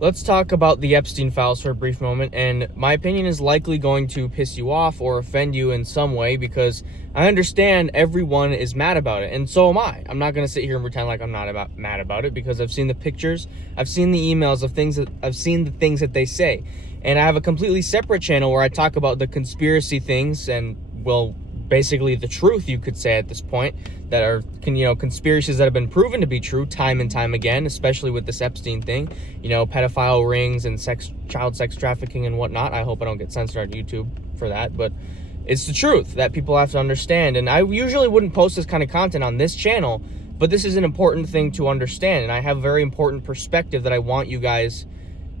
let's talk about the Epstein files for a brief moment, and my opinion is likely going to piss you off or offend you in some way because I understand everyone is mad about it, and so am I. I'm not going to sit here and pretend like I'm not mad about it because I've seen the pictures, I've seen the emails of things I've seen the things that they say, and I have a completely separate channel where I talk about the conspiracy things and, well, basically the truth, you could say at this point, that are, conspiracies that have been proven to be true time and time again, especially with this Epstein thing, pedophile rings and child sex trafficking and whatnot. I hope I don't get censored on YouTube for that, but it's the truth that people have to understand. And I usually wouldn't post this kind of content on this channel, but this is an important thing to understand, and I have a very important perspective that I want you guys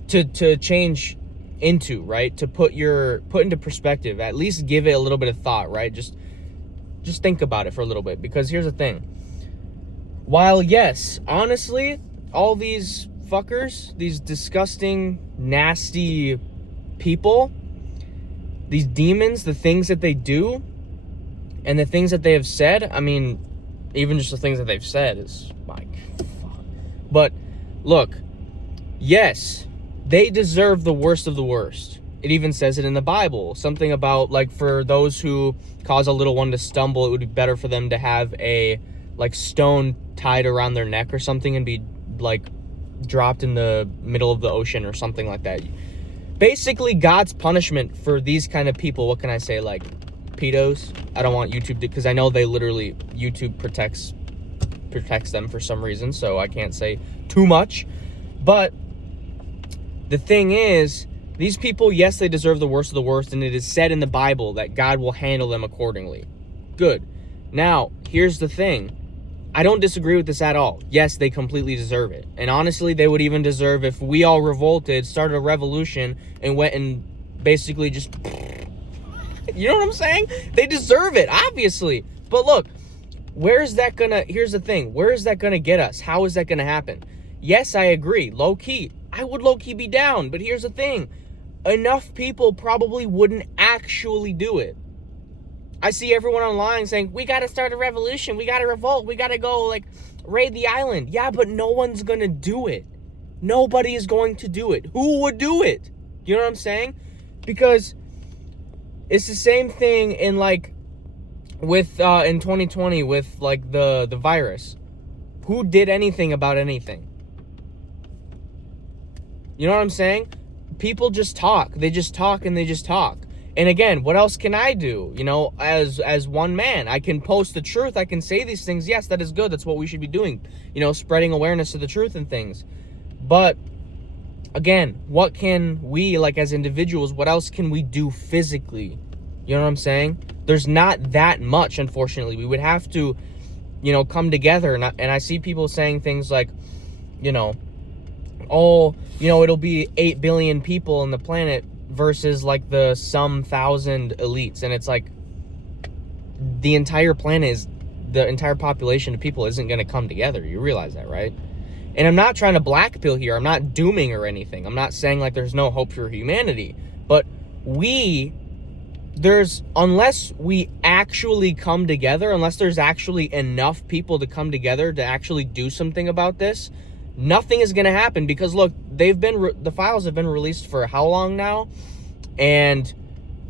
to change into, right? To put into perspective, at least give it a little bit of thought, right? Just think about it for a little bit, because here's the thing. While, yes, honestly, all these fuckers, these disgusting, nasty people, these demons, the things that they do, and the things that they have said, I mean, even just the things that they've said is, like, fuck. But, look, yes, they deserve the worst of the worst. It even says it in the Bible. Something about, like, for those who cause a little one to stumble, it would be better for them to have a, like, stone tied around their neck or something and be, like, dropped in the middle of the ocean or something like that. Basically, God's punishment for these kind of people, what can I say, like, pedos? I don't want YouTube to, because I know they literally, YouTube protects them for some reason, so I can't say too much. But the thing is, these people, yes, they deserve the worst of the worst, and it is said in the Bible that God will handle them accordingly. Good. Now, here's the thing. I don't disagree with this at all. Yes, they completely deserve it. And honestly, they would even deserve if we all revolted, started a revolution, and went and basically just... You know what I'm saying? They deserve it, obviously. But look, here's the thing. Where is that gonna get us? How is that gonna happen? Yes, I agree. Low-key. I would low-key be down. But here's the thing. Enough people probably wouldn't actually do it. I see everyone online saying, we gotta start a revolution, we gotta revolt, we gotta go, like, raid the island. Yeah, but no one's gonna do it. Nobody is going to do it. Who would do it? You know what I'm saying? Because it's the same thing in, like, with, in 2020 with, like, the virus. Who did anything about anything? You know what I'm saying? People just talk. They just talk and they just talk. And again, what else can I do? As one man, I can post the truth. I can say these things. Yes, that is good. That's what we should be doing. Spreading awareness of the truth and things. But again, what can we, like, as individuals, what else can we do physically? You know what I'm saying? There's not that much, unfortunately. We would have to, come together. And I see people saying things like, it'll be 8 billion people on the planet versus, like, the some thousand elites. And it's like, the entire planet the entire population of people isn't going to come together. You realize that, right? And I'm not trying to blackpill here. I'm not dooming or anything. I'm not saying, like, there's no hope for humanity. But unless we actually come together, unless there's actually enough people to come together to actually do something about this, nothing is going to happen. Because look, the files have been released for how long now, and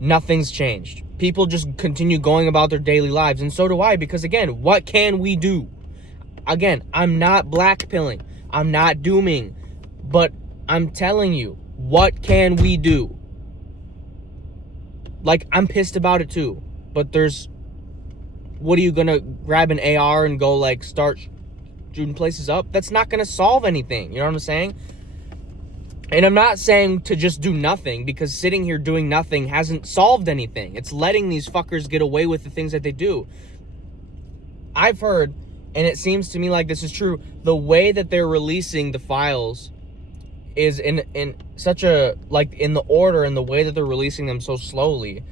nothing's changed. People just continue going about their daily lives, and so do I. Because again, what can we do? Again, I'm not blackpilling, I'm not dooming, but I'm telling you, what can we do? Like, I'm pissed about it too, but what are you gonna grab an AR and go, like, start shooting places up? That's not gonna solve anything. You know what I'm saying? And I'm not saying to just do nothing, because sitting here doing nothing hasn't solved anything. It's letting these fuckers get away with the things that they do. I've heard, and it seems to me like this is true, the way that they're releasing the files is in such a, like, in the order and the way that they're releasing them so slowly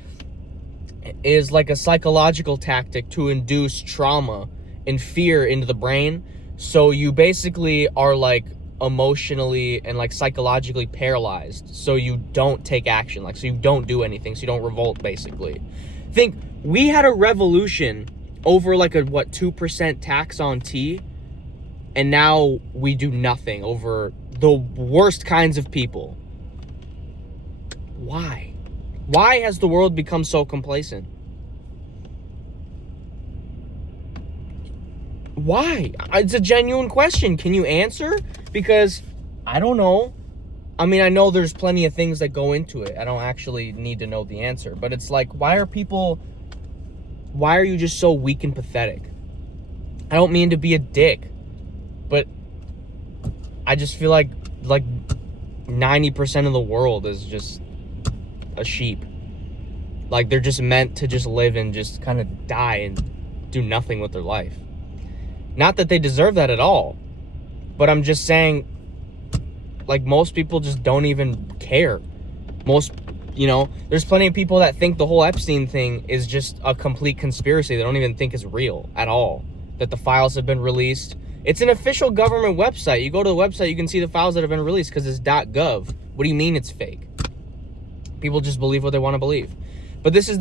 is like a psychological tactic to induce trauma and fear into the brain. So you basically are, like, emotionally and, like, psychologically paralyzed, so you don't take action, like, so you don't do anything, so you don't revolt, basically. Think, we had a revolution over, like, a 2% tax on tea, and now we do nothing over the worst kinds of people. Why? Why has the world become so complacent? Why? It's a genuine question. Can you answer? Because I don't know. I mean, I know there's plenty of things that go into it. I don't actually need to know the answer. But it's like, why are you just so weak and pathetic? I don't mean to be a dick, but I just feel like 90% of the world is just a sheep. Like, they're just meant to just live and just kind of die and do nothing with their life. Not that they deserve that at all, but I'm just saying, like, most people just don't even care. There's plenty of people that think the whole Epstein thing is just a complete conspiracy. They don't even think it's real at all, that the files have been released. It's an official government website. You go to the website, you can see the files that have been released because it's .gov. What do you mean it's fake? People just believe what they want to believe. But this is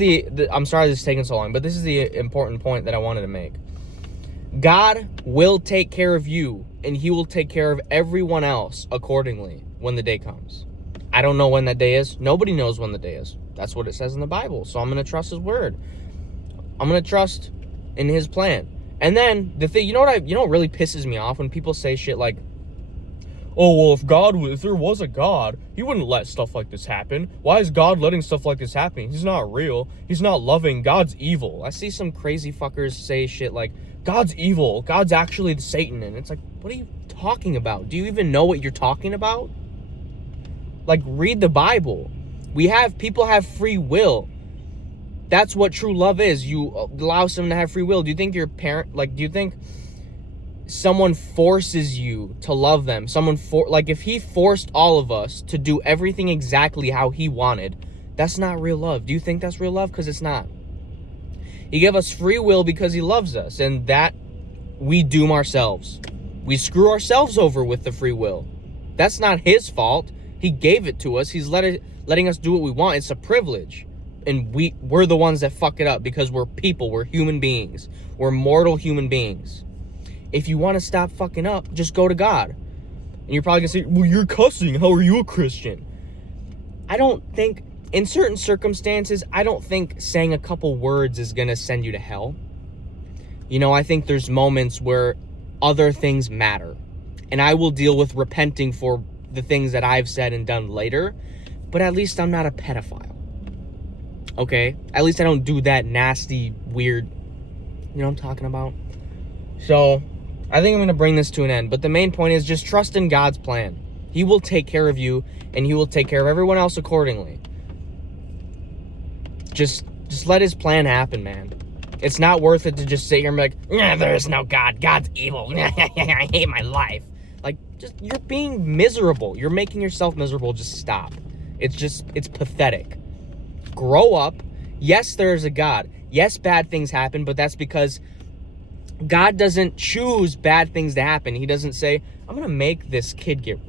I'm sorry this is taking so long, but this is the important point that I wanted to make. God will take care of you, and he will take care of everyone else accordingly when the day comes. I don't know when that day is. Nobody knows when the day is. That's what it says in the Bible. So I'm going to trust his word. I'm going to trust in his plan. And then the thing, you know what really pisses me off? When people say shit like, oh, well, if there was a God, he wouldn't let stuff like this happen. Why is God letting stuff like this happen? He's not real. He's not loving. God's evil. I see some crazy fuckers say shit like, God's evil. God's actually the Satan. And it's like, what are you talking about? Do you even know what you're talking about? Like, read the Bible. People have free will. That's what true love is. You allow someone to have free will. Do you think your parent, do you think someone forces you to love them? If he forced all of us to do everything exactly how he wanted, that's not real love. Do you think that's real love? Because it's not. He gave us free will because he loves us, and that we doom ourselves. We screw ourselves over with the free will. That's not his fault. He gave it to us. He's letting us do what we want. It's a privilege. And we're the ones that fuck it up because we're people. We're human beings. We're mortal human beings. If you want to stop fucking up, just go to God. And you're probably going to say, well, you're cussing. How are you a Christian? I don't think, in certain circumstances, I don't think saying a couple words is going to send you to hell. I think there's moments where other things matter. And I will deal with repenting for the things that I've said and done later. But at least I'm not a pedophile. Okay? At least I don't do that nasty, weird, you know what I'm talking about? So, I think I'm going to bring this to an end. But the main point is just trust in God's plan. He will take care of you, and he will take care of everyone else accordingly. Just let his plan happen, man. It's not worth it to just sit here and be like, there is no God. God's evil. I hate my life. You're being miserable. You're making yourself miserable. Just stop. It's pathetic. Grow up. Yes, there is a God. Yes, bad things happen, but that's because God doesn't choose bad things to happen. He doesn't say, I'm going to make this kid get...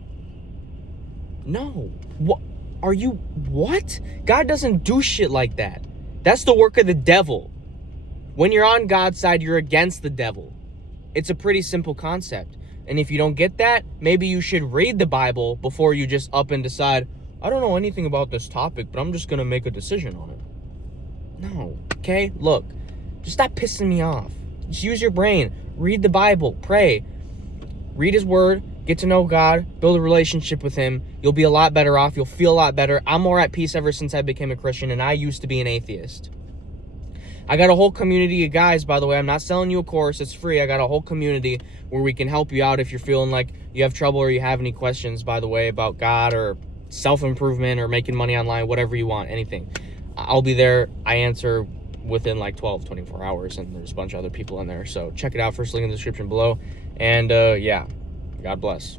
No. What? God doesn't do shit like that. That's the work of the devil. When you're on God's side, you're against the devil. It's a pretty simple concept. And if you don't get that, maybe you should read the Bible before you just up and decide, I don't know anything about this topic, but I'm just going to make a decision on it. No. Okay? Look. Just stop pissing me off. Just use your brain. Read the Bible. Pray. Read his word. Get to know God. Build a relationship with him. You'll be a lot better off. You'll feel a lot better. I'm more at peace ever since I became a Christian, and I used to be an atheist. I got a whole community of guys, by the way. I'm not selling you a course. It's free. I got a whole community where we can help you out if you're feeling like you have trouble or you have any questions, by the way, about God or self-improvement or making money online, whatever you want, anything. I'll be there. I answer within 24 hours, and there's a bunch of other people in there. So check it out. First link in the description below. And, yeah, God bless.